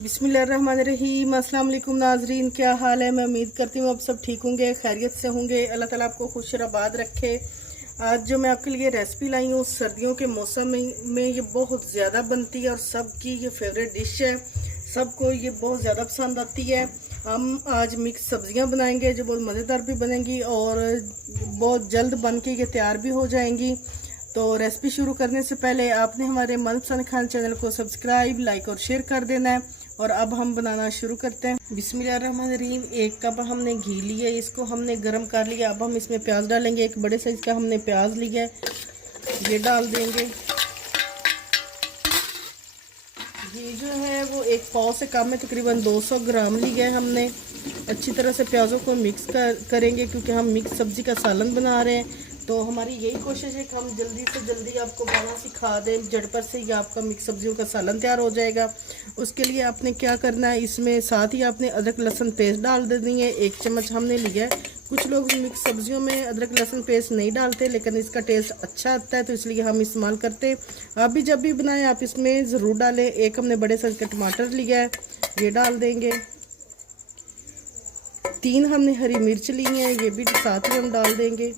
बिस्मिल्लाहिर्रहमानिर्रहीम। अस्सलाम वालेकुम नाजरीन, क्या हाल है। मैं उम्मीद करती हूँ आप सब ठीक होंगे, खैरियत से होंगे। अल्लाह ताला आपको खुश और आबाद रखे। आज जो मैं आपके लिए रेसिपी लाई हूँ, सर्दियों के मौसम में ये बहुत ज़्यादा बनती है और सबकी ये फेवरेट डिश है। सबको ये बहुत ज़्यादा पसंद आती है। हम आज मिक्स सब्जियां बनाएंगे जो बहुत मज़ेदार भी बनेंगी और बहुत जल्द बन के ये तैयार भी हो जाएंगी। तो रेसिपी शुरू करने से पहले आपने हमारे मनपसंद खान चैनल को सब्सक्राइब, लाइक और शेयर कर देना है। और अब हम बनाना शुरू करते हैं। बिस्मिल्लाहिर्रहमानिर्रहीम। 1 कप हमने घी लिया है, इसको हमने गर्म कर लिया। अब हम इसमें प्याज डालेंगे। एक बड़े साइज का हमने प्याज लिया है, ये डाल देंगे। घी जो है वो 1 पाव से कम है, तकरीबन 200 ग्राम लिया है हमने। अच्छी तरह से प्याजों को मिक्स करेंगे क्योंकि हम मिक्स सब्जी का सालन बना रहे हैं। तो हमारी यही कोशिश है कि हम जल्दी से जल्दी आपको बनाना सिखा दें। झटपट से ही आपका मिक्स सब्जियों का सालन तैयार हो जाएगा। उसके लिए आपने क्या करना है, इसमें साथ ही आपने अदरक लहसुन पेस्ट डाल देनी है। 1 चम्मच हमने लिया है। कुछ लोग मिक्स सब्जियों में अदरक लहसुन पेस्ट नहीं डालते, लेकिन इसका टेस्ट अच्छा आता है तो इसलिए हम इस्तेमाल करते हैं। आप भी जब भी बनाएं आप इसमें ज़रूर डालें। 1 हमने बड़े साइज का टमाटर लिया है, ये डाल देंगे। 3 हमने हरी मिर्च ली है, ये भी साथ ही हम डाल देंगे।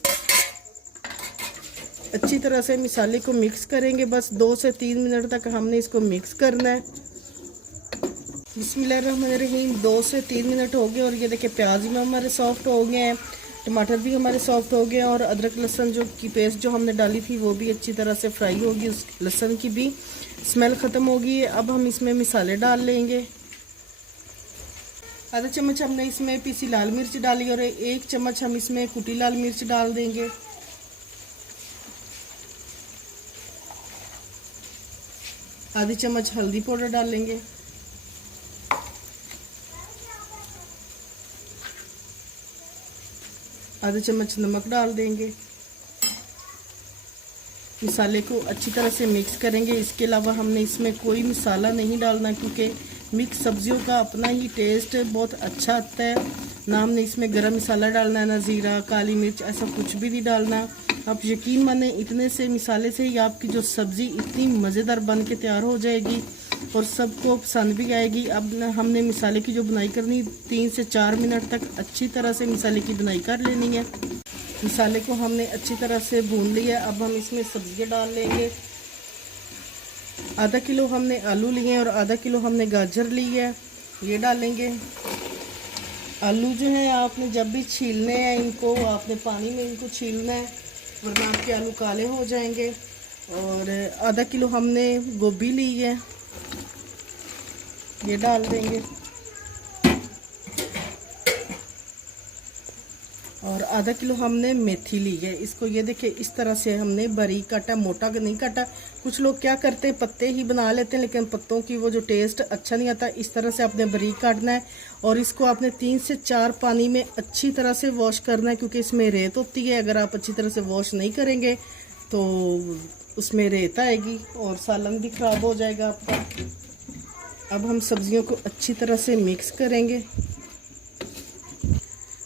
अच्छी तरह से मसाले को मिक्स करेंगे। बस 2 से 3 मिनट तक हमने इसको मिक्स करना है। बिस्मिल्लाहिर्रहमानिर्रहीम। 2 से 3 मिनट हो गए और ये देखिए प्याज भी हमारे सॉफ्ट हो गए हैं, टमाटर भी हमारे सॉफ्ट हो गए हैं और अदरक लहसुन की पेस्ट जो हमने डाली थी वो भी अच्छी तरह से फ्राई होगी। उस लहसुन की भी स्मेल ख़त्म होगी। अब हम इसमें मसाले डाल लेंगे। आधा चम्मच हमने इसमें पीसी लाल मिर्च डाली और 1 चम्मच हम इसमें कुटी लाल मिर्च डाल देंगे। आधी चम्मच हल्दी पाउडर डालेंगे। आधा चम्मच नमक डाल देंगे। मसाले को अच्छी तरह से मिक्स करेंगे। इसके अलावा हमने इसमें कोई मसाला नहीं डालना क्योंकि मिक्स सब्जियों का अपना ही टेस्ट बहुत अच्छा आता है। ना हमने इसमें गरम मसाला डालना है, ना ज़ीरा, काली मिर्च, ऐसा कुछ भी नहीं डालना। आप यकीन माने इतने से मसाले से ही आपकी जो सब्ज़ी इतनी मज़ेदार बन के तैयार हो जाएगी और सबको पसंद भी आएगी। अब हमने मसाले की जो बुनाई करनी 3 से 4 मिनट तक अच्छी तरह से मसाले की बुनाई कर लेनी है। मसाले को हमने अच्छी तरह से भून लिया। अब हम इसमें सब्जियां डाल लेंगे। आधा किलो हमने आलू लिए और आधा किलो हमने गाजर ली है, ये डालेंगे। आलू जो है आपने जब भी छीलने हैं इनको आपने पानी में इनको छीलना है, वरना आपके आलू काले हो जाएंगे। और आधा किलो हमने गोभी ली है, ये डाल देंगे। और आधा किलो हमने मेथी ली है, इसको ये देखिए इस तरह से हमने बारीक काटा, मोटा नहीं काटा। कुछ लोग क्या करते हैं पत्ते ही बना लेते हैं, लेकिन पत्तों की वो जो टेस्ट अच्छा नहीं आता। इस तरह से आपने बारीक काटना है और इसको आपने 3 से 4 पानी में अच्छी तरह से वॉश करना है क्योंकि इसमें रेत होती है। अगर आप अच्छी तरह से वॉश नहीं करेंगे तो उसमें रेत आएगी और सालन भी ख़राब हो जाएगा आपका। अब हम सब्जियों को अच्छी तरह से मिक्स करेंगे।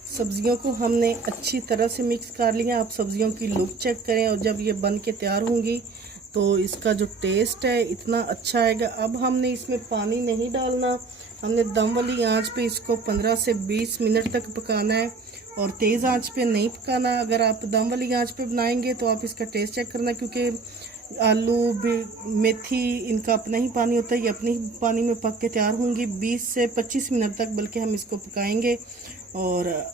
सब्जियों को हमने अच्छी तरह से मिक्स कर लिया। आप सब्जियों की लुक चेक करें और जब ये बन के तैयार होंगी तो इसका जो टेस्ट है इतना अच्छा आएगा। अब हमने इसमें पानी नहीं डालना, हमने दम वाली आंच पे इसको 15 से 20 मिनट तक पकाना है और तेज़ आंच पे नहीं पकाना। अगर आप दम वाली आंच पे बनाएंगे तो आप इसका टेस्ट चेक करना क्योंकि आलू भी, मेथी, इनका अपना ही पानी होता है, ये अपने ही पानी में पक के तैयार होंगी। 20 से 25 मिनट तक बल्कि हम इसको पकाएंगे। और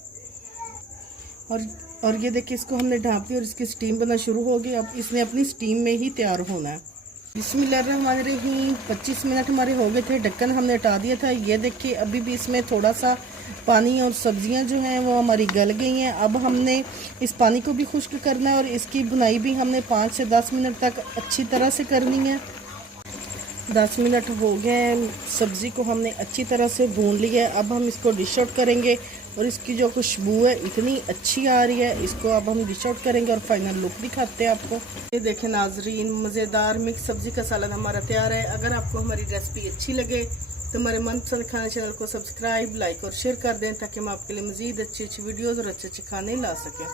ये देखिए इसको हमने ढाँप दिया और इसकी स्टीम बनना शुरू हो गई। अब इसने अपनी स्टीम में ही तैयार होना है। बिस्मिल्लाहिर्रहमानिर्रहीम। 25 मिनट हमारे हो गए थे, ढक्कन हमने हटा दिया था। ये देखिए अभी भी इसमें थोड़ा सा पानी और सब्जियां जो हैं वो हमारी गल गई हैं। अब हमने इस पानी को भी खुश्क करना है और इसकी बुनाई भी हमने 5 से 10 मिनट तक अच्छी तरह से करनी है। 10 मिनट हो गए, सब्ज़ी को हमने अच्छी तरह से भून लिया है। अब हम इसको डिश आउट करेंगे और इसकी जो खुशबू है इतनी अच्छी आ रही है। इसको अब हम डिश आउट करेंगे और फाइनल लुक दिखाते हैं आपको। ये देखें नाजरीन, मज़ेदार मिक्स सब्ज़ी का सालन हमारा तैयार है। अगर आपको हमारी रेसिपी अच्छी लगे तो हमारे मनपसंद खाना चैनल को सब्सक्राइब, लाइक और शेयर कर दें ताकि हम आपके लिए मज़ीद अच्छी अच्छी वीडियोज़ और अच्छे अच्छे खाने ला सकें।